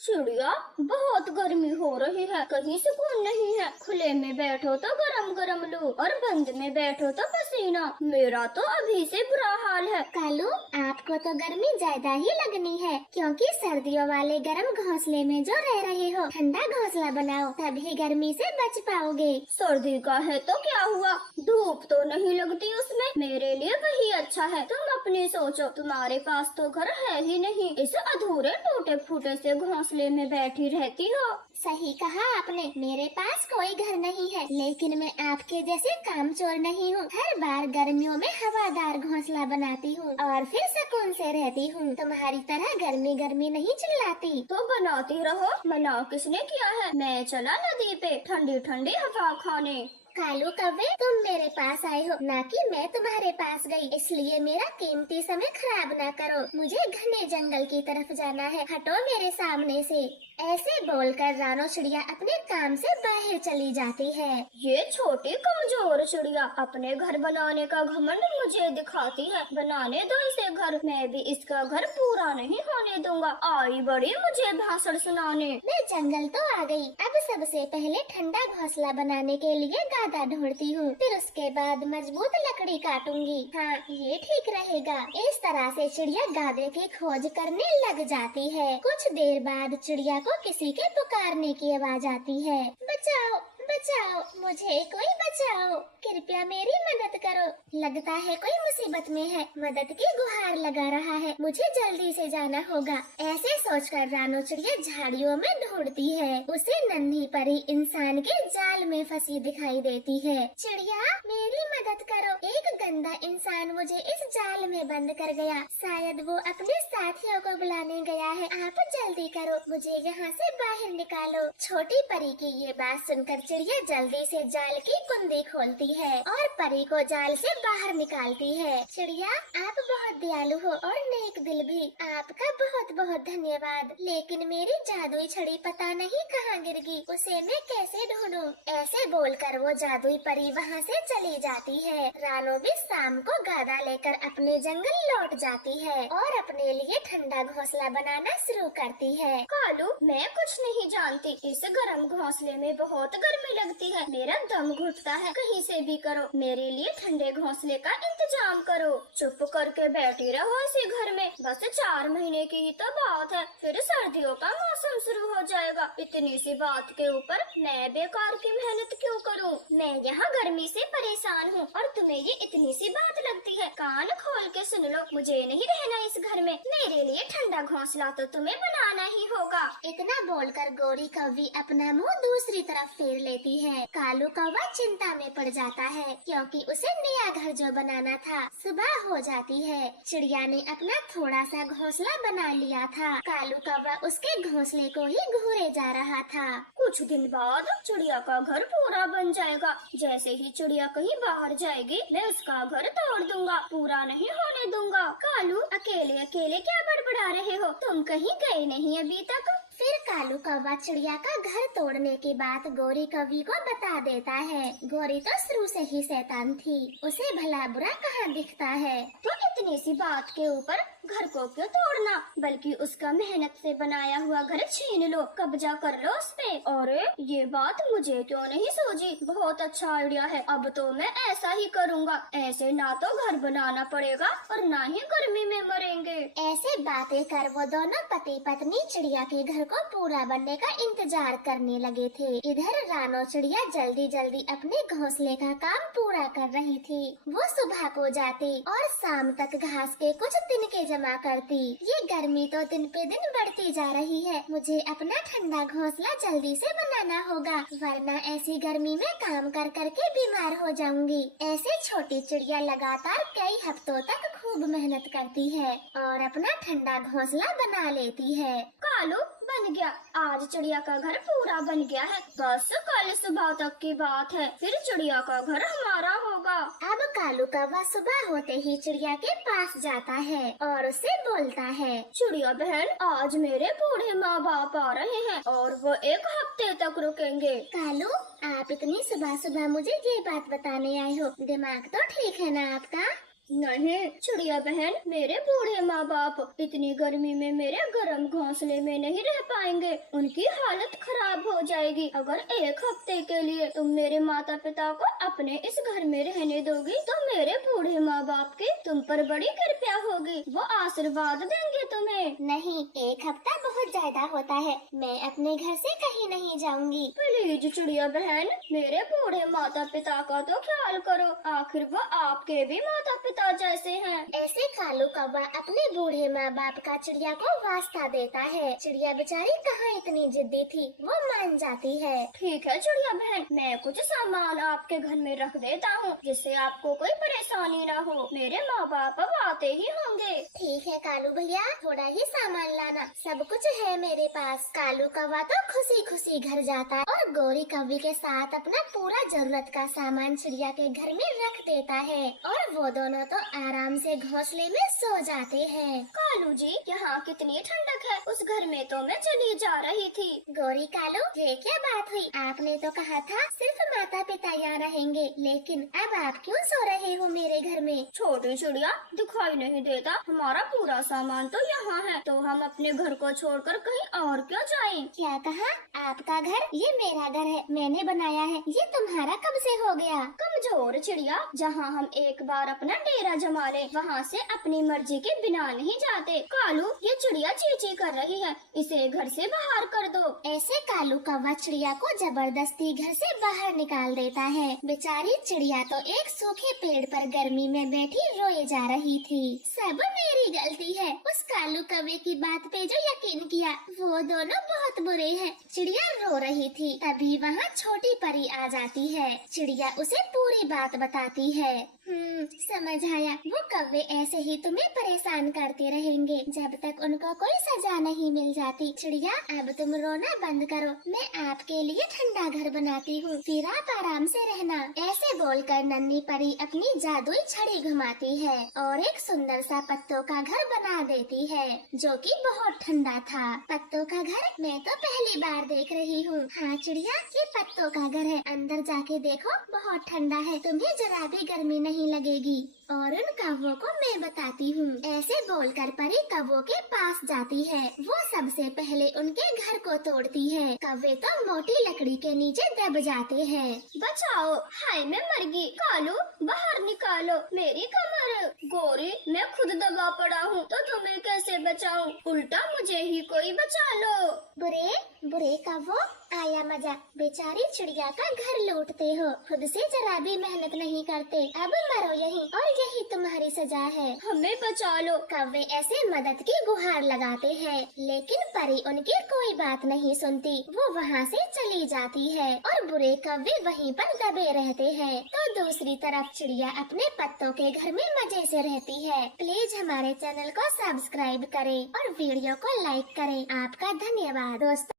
चिड़िया, बहुत गर्मी हो रही है, कहीं सुकून नहीं है। खुले में बैठो तो गरम गरम लू और बंद में बैठो तो पसीना। मेरा तो अभी से बुरा हाल है। कालू, आपको तो गर्मी ज्यादा ही लगनी है, क्योंकि सर्दियों वाले गर्म घोंसले में जो रह रहे हो, ठंडा घोंसला बनाओ, तभी गर्मी से बच पाओगे। सर्दी का है तो क्या हुआ, धूप तो नहीं लगती उसमें, मेरे लिए वही अच्छा है। तुम अपनी सोचो, तुम्हारे पास तो घर है ही नहीं, इस अधूरे टूटे फूटे से घोंसले में बैठी रहती हो। सही कहा आपने, मेरे पास कोई घर नहीं है, लेकिन मैं आपके जैसे कामचोर नहीं हूँ। हर बार गर्मियों में हवादार घोंसला बनाती हूँ और फिर सुकून से रहती हूँ। तुम्हारी तरह गर्मी गर्मी नहीं चिल्लाती। तो बनाती रहो, मना किसने किया है। मैं चला नदी पे ठंडी ठंडी हवा खाने। कालू कौवे, तुम मेरे पास आए हो, ना कि मैं तुम्हारे पास गई, इसलिए मेरा कीमती समय खराब ना करो। मुझे घने जंगल की तरफ जाना है, हटो मेरे सामने से। ऐसे बोलकर रानो चिड़िया अपने काम से बाहर चली जाती है। ये छोटी कमजोर चिड़िया अपने घर बनाने का घमंड मुझे दिखाती है। बनाने दो इसे घर, मैं भी इसका घर पूरा नहीं होने दूंगा। आई बड़ी मुझे भाषण सुनाने। मैं जंगल तो आ गई, अब सबसे पहले ठंडा घोंसला बनाने के लिए गादा ढूंढती हूँ, फिर उसके बाद मजबूत लकड़ी काटूंगी। हाँ, ये ठीक रहेगा। इस तरह से चिड़िया गादे की खोज करने लग जाती है। कुछ देर बाद चिड़िया को किसी के पुकारने की आवाज आती है। बचाओ बचाओ, मुझे कोई बचाओ, कृपया मेरी मदद करो। लगता है कोई मुसीबत में है, मदद की गुहार लगा रहा है, मुझे जल्दी से जाना होगा। ऐसे सोचकर रानो चिड़िया झाड़ियों में ढूंढती है। उसे नन्ही परी इंसान के जाल में फंसी दिखाई देती है। चिड़िया, मेरी मदद करो, एक गंदा इंसान मुझे इस जाल में बंद कर गया। शायद वो अपने साथियों को बुलाने गया है, आप जल्दी करो, मुझे यहाँ से बाहर निकालो। छोटी परी की ये बात सुनकर चिड़िया जल्दी से जाल की कुंडी खोलती है और परी को जाल से बाहर निकालती है। चिड़िया, आप बहुत दयालु हो और नेक दिल भी, आपका बहुत बहुत धन्यवाद। लेकिन मेरी जादुई छड़ी पता नहीं कहाँ गिर गई, उसे मैं कैसे ढूंढूं? ऐसे बोलकर वो जादुई परी वहाँ से चली जाती है। रानो भी शाम को गादा लेकर अपने जंगल लौट जाती है और अपने लिए ठंडा घोंसला बनाना शुरू करती है। कालू, मैं कुछ नहीं जानती, इस गर्म घोंसले में बहुत गर्मी लगती है, मेरा दम घुटता है। कहीं से भी करो, मेरे लिए ठंडे घोंसले का इंतजाम करो। चुप करके बैठी रहो इसी घर में, बस 4 महीने की ही तो बात है, फिर सर्दियों का मौसम शुरू हो जाएगा। इतनी सी बात के ऊपर मैं बेकार की मेहनत क्यों करूं? मैं यहाँ गर्मी से परेशान हूँ और तुम्हें ये इतनी सी बात लगती है। कान खोल के सुन लो, मुझे नहीं रहना इस घर में, मेरे लिए ठंडा घोंसला तो तुम्हें बनाना ही होगा। इतना बोलकर गोरी कौवी अपना मुंह दूसरी तरफ फेर लेती है। कालू कौवा चिंता में पड़ जाता है, क्योंकि उसे नया घर जो बनाना था। सुबह हो जाती है, चिड़िया ने अपना थोड़ा सा घोंसला बना लिया था। कालू कौवा उसके घोंसले को ही घूरे जा रहा था। कुछ दिन बाद चिड़िया का घर पूरा बन जाएगा। जैसे ही चिड़िया कहीं बाहर जाएगी, मैं उसका घर तोड़ दूंगा, पूरा नहीं होने दूंगा। कालू, अकेले अकेले क्या बड़बड़ा रहे हो? तुम कहीं गए नहीं अभी तक? फिर कालू कौवा चिड़िया का घर तोड़ने की बात गोरी कौवी को बता देता है। गोरी तो शुरू से ही शैतान थी, उसे भला बुरा कहाँ दिखता है। तो इतनी सी बात के ऊपर घर को क्यों तोड़ना, बल्कि उसका मेहनत से बनाया हुआ घर छीन लो, कब्जा कर लो उस पे। और ये बात मुझे क्यों नहीं सूझी, बहुत अच्छा आइडिया है। अब तो मैं ऐसा ही करूँगा, ऐसे ना तो घर बनाना पड़ेगा और ना ही गर्मी में मरेंगे। ऐसे बातें कर वो दोनों पति पत्नी चिड़िया के घर को पूरा बनने का इंतजार करने लगे थे। इधर रानो चिड़िया जल्दी जल्दी अपने घोंसले का काम पूरा कर रही थी। वो सुबह को जाती और शाम तक घास के कुछ तिनके जमा करती। ये गर्मी तो दिन पे दिन बढ़ती जा रही है, मुझे अपना ठंडा घोंसला जल्दी से बनाना होगा, वरना ऐसी गर्मी में काम कर करके बीमार हो जाऊंगी। ऐसे छोटी चिड़िया लगातार कई हफ्तों तक खूब मेहनत करती है और अपना ठंडा घोंसला बना लेती है। कालू, बन गया, आज चिड़िया का घर पूरा बन गया है, बस कल सुबह तक की बात है, फिर चिड़िया का घर हमारा होगा। अब कालू कौवा सुबह होते ही चिड़िया के पास जाता है और उससे बोलता है, चिड़िया बहन, आज मेरे बूढ़े माँ बाप आ रहे हैं और वो 1 हफ्ते तक रुकेंगे। कालू, आप इतनी सुबह सुबह मुझे ये बात बताने आए हो, दिमाग तो ठीक है ना आपका? नहीं चिड़िया बहन, मेरे बूढ़े माँ बाप इतनी गर्मी में मेरे गर्म घोंसले में नहीं रह पाएंगे। उनकी हालत खराब हो जाएगी। अगर एक हफ्ते के लिए तुम मेरे माता पिता को अपने इस घर में रहने दोगी तो मेरे बूढ़े माँ बाप की तुम पर बड़ी कृपा होगी। वो आशीर्वाद देंगे तुम्हें। नहीं, एक हफ्ता बहुत ज्यादा होता है। मैं अपने घर से कहीं नहीं जाऊंगी। प्लीज चिड़िया बहन, मेरे बूढ़े माता पिता का तो ख्याल करो। आखिर वो आपके भी माता पिता जैसे हैं। ऐसे कालू कौवा अपने बूढ़े माँ बाप का चिड़िया को वास्ता देता है। चिड़िया बेचारी कहाँ इतनी जिद्दी थी, वो मान जाती है। ठीक है चिड़िया बहन, मैं कुछ सामान आपके घर में रख देता हूँ जिससे आपको कोई परेशानी न हो। मेरे माँ बाप अब आते ही होंगे। ठीक है कालू भैया, थोड़ा ही सामान लाना, सब कुछ है मेरे पास। कालू कौवा तो खुशी खुशी घर जाता है और गोरी कौवी के साथ अपना पूरा जरूरत का सामान चिड़िया के घर में रख देता है और वो दोनों तो आराम से घोंसले में सो जाते हैं। कालू जी, यहाँ कितनी ठंडक है। उस घर में तो मैं चली जा रही थी। गोरी कालू, ये क्या बात हुई? आपने तो कहा था सिर्फ माता पिता यहाँ रहेंगे, लेकिन अब आप क्यों सो रहे हो मेरे घर में? छोटी चिड़िया, दिखाई नहीं देता? हमारा पूरा सामान तो यहाँ है, तो हम अपने घर को छोड़कर कहीं और क्यों जाएं? क्या कहा? आपका घर? ये मेरा घर है, मैंने बनाया है। ये तुम्हारा कब से हो गया? कमजोर चिड़िया, जहाँ हम एक बार अपना डेरा जमा ले, वहाँ से अपनी मर्जी के बिना नहीं जाते। कालू, ये चिड़िया चींची कर रही है, इसे घर से बाहर कर दो। ऐसे कालू कौवा चिड़िया को जबरदस्ती घर से बाहर निकाल देता है। बेचारी चिड़िया तो एक सूखे पेड़ पर गर्मी में बैठी रोए जा रही थी। सब मेरी गलती है। उस कालू कौवे की बात पे जो यकीन किया, वो दोनों बहुत बुरे हैं। चिड़िया रो रही थी, तभी वहाँ छोटी परी आ जाती है। चिड़िया उसे पूरी बात बताती है। समझ आया, वो कौवे ऐसे ही तुम्हें परेशान करते रहेंगे जब तक उनको कोई सजा नहीं मिल जाती। चिड़िया, अब तुम रोना बंद करो, मैं आपके लिए ठंडा घर बनाती हूँ, फिर आप आराम से रहना। ऐसे बोलकर नन्ही परी अपनी जादुई छड़ी घुमाती है और एक सुंदर सा पत्तों का घर बना देती है, जो कि बहुत ठंडा था। पत्तों का घर मैं तो पहली बार देख रही हूँ। हाँ चिड़िया, ये पत्तों का घर है, अंदर जाके देखो, बहुत ठंडा है, तुम्हें जरा भी गर्मी नहीं लगेगी। और उन कौवों को मैं बताती हूँ। ऐसे बोलकर परी कौवों के पास जाती है। वो सबसे पहले उनके घर को तोड़ती है। कौवे तो मोटी लकड़ी के नीचे दब जाते हैं। बचाओ, हाय मैं मर गई। कालू, बाहर निकालो मेरी कमर। गोरी, मैं खुद दबा पड़ा हूँ तो तुम्हें कैसे बचाऊं? उल्टा मुझे ही कोई बचा लो। बुरे बुरे कौवों, आया मजा। बेचारी चिड़िया का घर लूटते हो, खुद से जरा भी मेहनत नहीं करते। अब मरो यहीं और यही तुम्हारी सजा है। हमें बचा लो। कौवे ऐसे मदद की गुहार लगाते हैं, लेकिन परी उनकी कोई बात नहीं सुनती। वो वहाँ से चली जाती है और बुरे कौवे वहीं पर दबे रहते हैं। तो दूसरी तरफ चिड़िया अपने पत्तों के घर में मजे से रहती है। प्लीज हमारे चैनल को सब्सक्राइब करें और वीडियो को लाइक करें। आपका धन्यवाद दोस्तों।